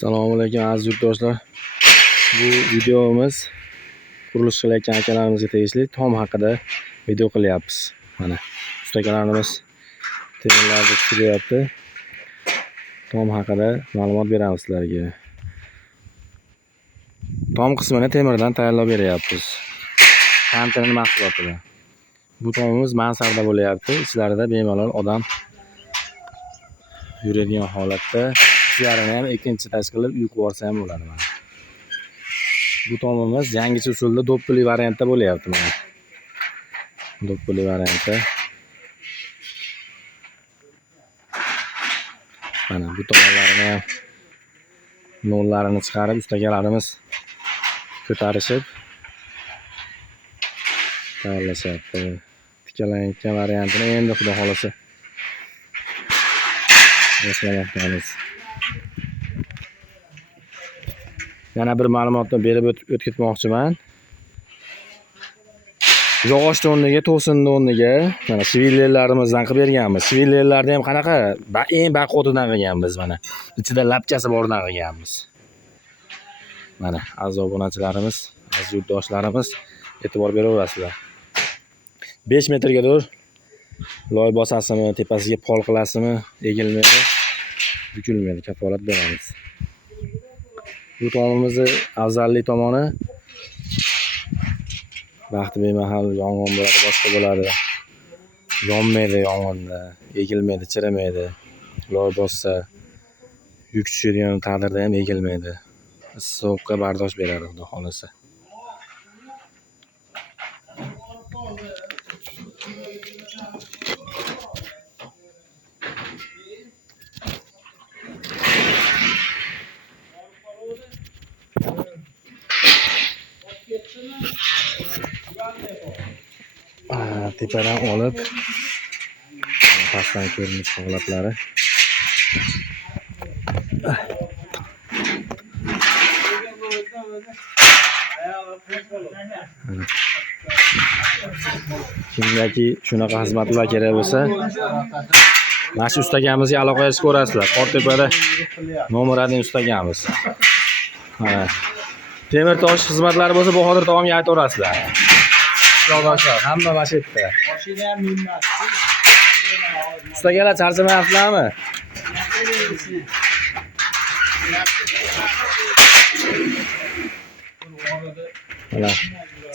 Assalomu alaykum aziz yurtdoshlar. Bu videomiz qurilish qilayotgan akalarimizga tegishli tom haqida video qilyapmiz. Mana ustakalarimiz temirlarni tushiryapti. Tom haqida ma'lumot beramiz sizlarga. Tom qismini temirdan tayyorlab beryapmiz. Konteyner mahsulotida. Bu tomimiz mansarda bo'lyapti. Ichlarida bemalol odam yuradigan holatda ichlarini ham ikkinchi tashqi qilib uyqib olsa ham bo'ladi. Mana. Bu tomimiz yangicha usulda doppeli variantda bo'lyapti mana. Doppeli variantda. Mana bu tomonlarini ham nollarini chiqarib ustakalarimiz ko'tarishib tayyorlashyapti. Tiklanayotgan variantini endi xudo xolasa boshlamoqdamiz. Yana bir ma'lumotni berib o'tkazmoqchiman. Yog'och o'rniga, to'sinni o'rniga mana shivillerlarimizdan qilib berganmiz. Shivillerlarni ham qanaqa? Eng baqotidan qilganmiz mana. Ichida lapchasi bordan qilganmiz. Mana aziz obunachilarimiz, aziz yurtdoshlarimiz e'tibor beraverasizlar. 5 metrgadir loy bosasimi, tepasiga pol qilasimi, egilmaydi, bukilmaydi, kafolat beramiz. Bu tomimizni afzallik tomoni vaqti bemahal yong'in bo'ladi, boshqa bo'ladi. Yonmaydi yong'inda, egilmaydi, chirimaydi. Loy bossa, yuk tushadigan taqdirda ham egilmaydi. Issiqqa bardosh beradi xudo xolasa. Tepadan olib pastdan ko'rinish holatlari. Kimdaki shunaqa xizmatlar kerak bo'lsa, mana shu ustagamizga aloqa qilib ko'rasizlar. Qortepada nomerali ustagamiz. Mana temir tosh xizmatlari bo'lsa, Bahodir tog'amga aytaverasizlar. Yurtdoshlar, hamma mana shu yerda. Mashina ham minmas. Ustagalar charchamayapsizlarmi? Mana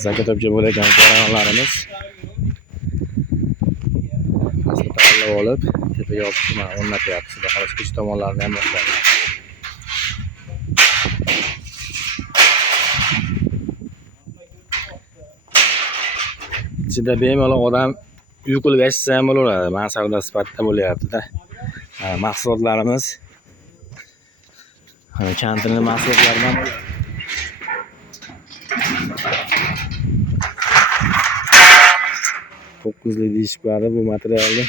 zakotobga bo'layotgan qo'rg'onlarimiz. Pastga tayyorlab olib, tepaga olib mana o'rnatyapmiz. Xudo xolasa uch tomonlarini ham boshlaymiz. Ichida bemalol odam uyqilib yashasa ham bo'laveradi. Mansarda sifatida bo'lyapti-da. Mahsulotlarimiz konteyner mahsulotlaridan ko'kuzli deyishib qo'yadi bu materialni.